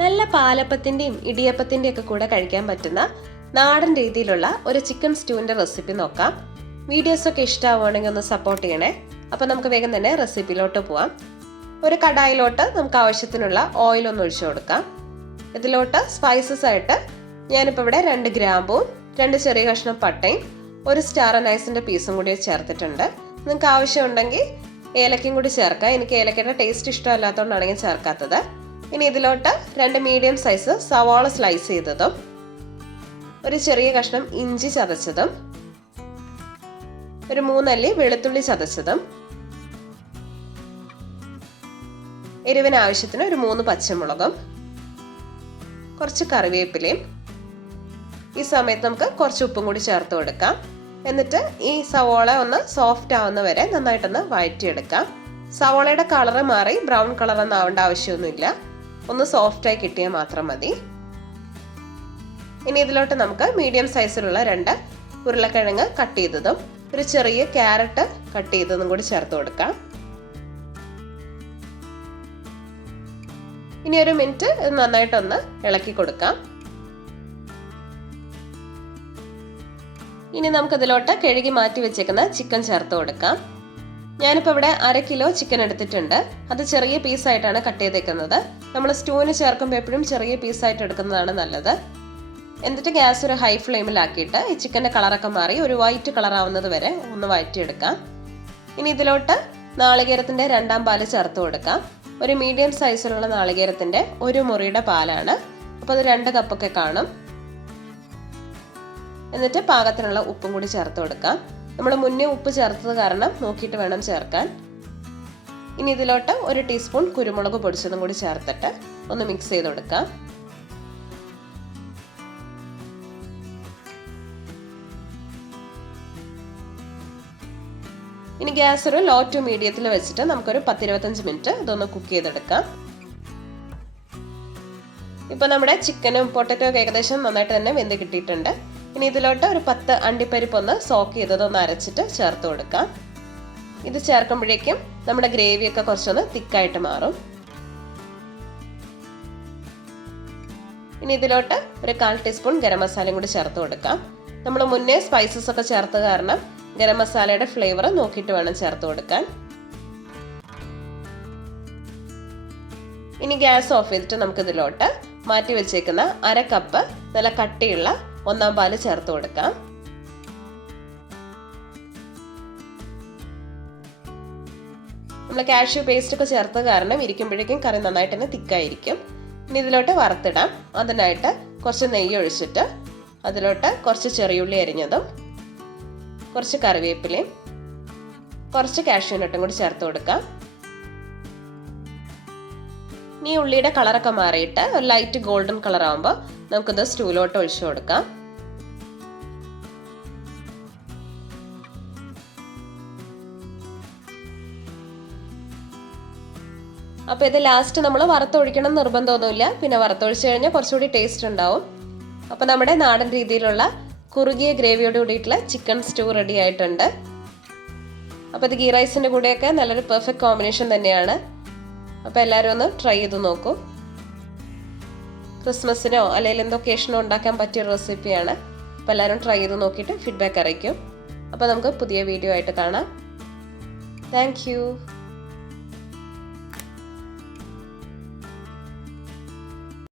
നല്ല പാലപ്പത്തിൻ്റെയും ഇടിയപ്പത്തിൻ്റെയും ഒക്കെ കൂടെ കഴിക്കാൻ പറ്റുന്ന നാടൻ രീതിയിലുള്ള ഒരു ചിക്കൻ സ്റ്റൂവിൻ്റെ റെസിപ്പി നോക്കാം. വീഡിയോസൊക്കെ ഇഷ്ടമാവുകയാണെങ്കിൽ ഒന്ന് സപ്പോർട്ട് ചെയ്യണേ. അപ്പോൾ നമുക്ക് വേഗം തന്നെ റെസിപ്പിയിലോട്ട് പോവാം. ഒരു കടായിലോട്ട് നമുക്ക് ആവശ്യത്തിനുള്ള ഓയിലൊന്ന് ഒഴിച്ചു കൊടുക്കാം. ഇതിലോട്ട് സ്പൈസസ് ആയിട്ട് ഞാനിപ്പോൾ ഇവിടെ 2 ഗ്രാമ്പും 2 ചെറിയ കഷ്ണം പട്ടയും 1 സ്റ്റാർ അനൈസിൻ്റെ പീസും കൂടി ചേർത്തിട്ടുണ്ട്. നിങ്ങൾക്ക് ആവശ്യമുണ്ടെങ്കിൽ ഏലക്കയും കൂടി ചേർക്കാം. എനിക്ക് ഏലക്കയുടെ ടേസ്റ്റ് ഇഷ്ടമല്ലാത്തതുകൊണ്ടാണ് ഞാൻ ചേർക്കാത്തത്. ഇനി ഇതിലോട്ട് 2 മീഡിയം സൈസ് സവാള സ്ലൈസ് ചെയ്തതും 1 ചെറിയ കഷ്ണം ഇഞ്ചി ചതച്ചതും 3 അല്ലി വെളുത്തുള്ളി ചതച്ചതും എരിവിന് ആവശ്യത്തിന് 3 പച്ചമുളകും കുറച്ച് കറിവേപ്പിലയും ഈ സമയത്ത് നമുക്ക് കുറച്ച് ഉപ്പും കൂടി ചേർത്ത് കൊടുക്കാം. എന്നിട്ട് ഈ സവാള ഒന്ന് സോഫ്റ്റ് ആവുന്ന വരെ നന്നായിട്ടൊന്ന് വഴറ്റിയെടുക്കാം. സവാളയുടെ കളറ് മാറി ബ്രൗൺ കളറൊന്നും ആവേണ്ട ആവശ്യമൊന്നുമില്ല. ഒന്ന് സോഫ്റ്റായി കിട്ടിയാൽ മാത്രം മതി. ഇനി ഇതിലോട്ട് നമുക്ക് മീഡിയം സൈസിലുള്ള 2 ഉരുളക്കിഴങ്ങ് കട്ട് ചെയ്തതും 1 ചെറിയ ക്യാരറ്റ് കട്ട് ചെയ്തതും കൂടി ചേർത്ത് കൊടുക്കാം. ഇനി 1 മിനിറ്റ് നന്നായിട്ടൊന്ന് ഇളക്കി കൊടുക്കാം. ഇനി നമുക്കിതിലോട്ട് കഴുകി മാറ്റി വെച്ചേക്കുന്ന ചിക്കൻ ചേർത്ത് കൊടുക്കാം. ഞാനിപ്പോൾ ഇവിടെ 1/2 കിലോ ചിക്കൻ എടുത്തിട്ടുണ്ട്. അത് ചെറിയ പീസായിട്ടാണ് കട്ട് ചെയ്തേക്കുന്നത്. നമ്മൾ സ്റ്റൂവിന് ചേർക്കുമ്പോൾ എപ്പോഴും ചെറിയ പീസായിട്ട് എടുക്കുന്നതാണ് നല്ലത്. എന്നിട്ട് ഗ്യാസ് ഒരു ഹൈ ഫ്ലെയിമിലാക്കിയിട്ട് ഈ ചിക്കൻ്റെ കളറൊക്കെ മാറി ഒരു വൈറ്റ് കളർ ആവുന്നത് വരെ ഒന്ന് വഴറ്റിയെടുക്കാം. ഇനി ഇതിലോട്ട് നാളികേരത്തിൻ്റെ 2ാം പാല് ചേർത്ത് കൊടുക്കാം. ഒരു മീഡിയം സൈസിലുള്ള നാളികേരത്തിൻ്റെ 1 മുറിയുടെ പാലാണ്. അപ്പോൾ അത് 2 കപ്പൊക്കെ കാണും. എന്നിട്ട് പാകത്തിനുള്ള ഉപ്പും കൂടി ചേർത്ത് കൊടുക്കാം. നമ്മൾ മുന്നേ ഉപ്പ് ചേർത്തത് കാരണം നോക്കിയിട്ട് വേണം ചേർക്കാൻ. ഇനി ഇതിലോട്ട് 1 ടീസ്പൂൺ കുരുമുളക് പൊടിച്ചതും കൂടി ചേർത്തിട്ട് ഒന്ന് മിക്സ് ചെയ്ത് കൊടുക്കാം. ഇനി ഗ്യാസ് ഒരു ലോ ടു മീഡിയത്തിൽ വെച്ചിട്ട് നമുക്കൊരു 10-25 മിനിറ്റ് ഇതൊന്ന് കുക്ക് ചെയ്തെടുക്കാം. ഇപ്പോൾ നമ്മുടെ ചിക്കനും പൊട്ടറ്റോ ഒക്കെ ഏകദേശം നന്നായിട്ട് തന്നെ വെന്ത് കിട്ടിയിട്ടുണ്ട്. ഇനി ഇതിലോട്ട് ഒരു 10 അണ്ടിപ്പരിപ്പ് ഒന്ന് സോക്ക് ചെയ്തതൊന്ന് അരച്ചിട്ട് ചേർത്ത് കൊടുക്കാം. ഇത് ചേർക്കുമ്പോഴേക്കും നമ്മുടെ ഗ്രേവിയൊക്കെ കുറച്ചൊന്ന് തിക്കായിട്ട് മാറും. ഇനി ഇതിലോട്ട് ഒരു 1/4 ടീസ്പൂൺ ഗരം മസാലയും കൂടി ചേർത്ത് കൊടുക്കാം. നമ്മൾ മുന്നേ സ്പൈസസ് ഒക്കെ ചേർത്ത കാരണം ഗരം മസാലയുടെ ഫ്ലേവർ നോക്കിയിട്ട് വേണം ചേർത്ത് കൊടുക്കാൻ. ഇനി ഗ്യാസ് ഓഫ് ചെയ്തിട്ട് നമുക്കിതിലോട്ട് മാറ്റി വെച്ചേക്കുന്ന 1/2 കപ്പ് നല്ല കട്ടിയുള്ള 1ാം പാല് ചേർത്ത് കൊടുക്കാം. നമ്മൾ കാഷ്യൂ പേസ്റ്റ് ഒക്കെ ചേർത്ത കാരണം ഇരിക്കുമ്പോഴേക്കും കറി നന്നായിട്ട് തന്നെ തിക്കായിരിക്കും. ഇനി ഇതിലോട്ട് വറുത്തിടാം. അതിനായിട്ട് കുറച്ച് നെയ്യ് ഒഴിച്ചിട്ട് അതിലോട്ട് കുറച്ച് ചെറിയുള്ളി അരിഞ്ഞതും കുറച്ച് കറിവേപ്പിലയും കുറച്ച് കാഷ്യൂ നട്ടും കൂടി ചേർത്ത് കൊടുക്കാം. ഈ ഉള്ളിയുടെ കളറൊക്കെ മാറിയിട്ട് ഒരു ലൈറ്റ് ഗോൾഡൻ കളർ ആകുമ്പോൾ നമുക്കിത് സ്റ്റൂവിലോട്ട് ഒഴിച്ചു കൊടുക്കാം. അപ്പോൾ ഇത് ലാസ്റ്റ് നമ്മൾ വറുത്തൊഴിക്കണം നിർബന്ധമൊന്നുമില്ല. പിന്നെ വറുത്തൊഴിച്ച് കഴിഞ്ഞാൽ കുറച്ചുകൂടി ടേസ്റ്റ് ഉണ്ടാവും. അപ്പോൾ നമ്മുടെ നാടൻ രീതിയിലുള്ള കുറുകിയ ഗ്രേവിയോട് കൂടിയിട്ടുള്ള ചിക്കൻ സ്റ്റൂ റെഡി ആയിട്ടുണ്ട്. അപ്പോൾ ഇത് ഗീ റൈസിൻ്റെ കൂടെയൊക്കെ നല്ലൊരു പെർഫെക്റ്റ് കോമ്പിനേഷൻ തന്നെയാണ്. അപ്പോൾ എല്ലാവരും ഒന്ന് ട്രൈ ചെയ്ത് നോക്കൂ. ക്രിസ്മസിനോ അല്ലെങ്കിൽ എന്തോ ഒക്കേഷനോ ഉണ്ടാക്കാൻ പറ്റിയ റെസിപ്പിയാണ്. അപ്പോൾ എല്ലാവരും ട്രൈ ചെയ്ത് നോക്കിയിട്ട് ഫീഡ്ബാക്ക് അറിയിക്കും. അപ്പോൾ നമുക്ക് പുതിയ വീഡിയോ ആയിട്ട് കാണാം. Thank you.